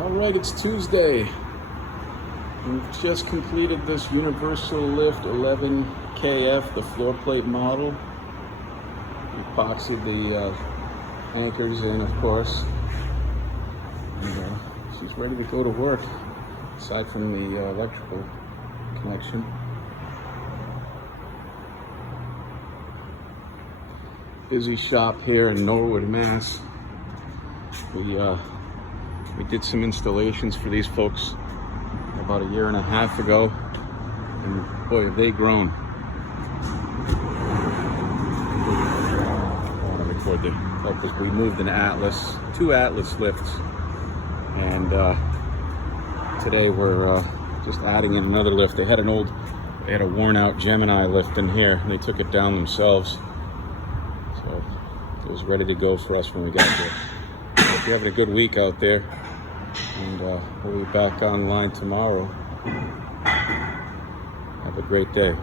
Alright, it's Tuesday. We've just completed this Universalift 11KF, the floor plate model. We epoxied the anchors in, of course. And she's ready to go to work, aside from the electrical connection. Busy shop here in Norwood, Mass. We did some installations for these folks about a year and a half ago, and boy, have they grown. I want to record the help us. We moved two Atlas lifts, and today we're just adding in another lift. They had a worn out Gemini lift in here, and they took it down themselves, so it was ready to go for us when we got there. Hope you're having a good week out there, and we'll be back online tomorrow. Have a great day.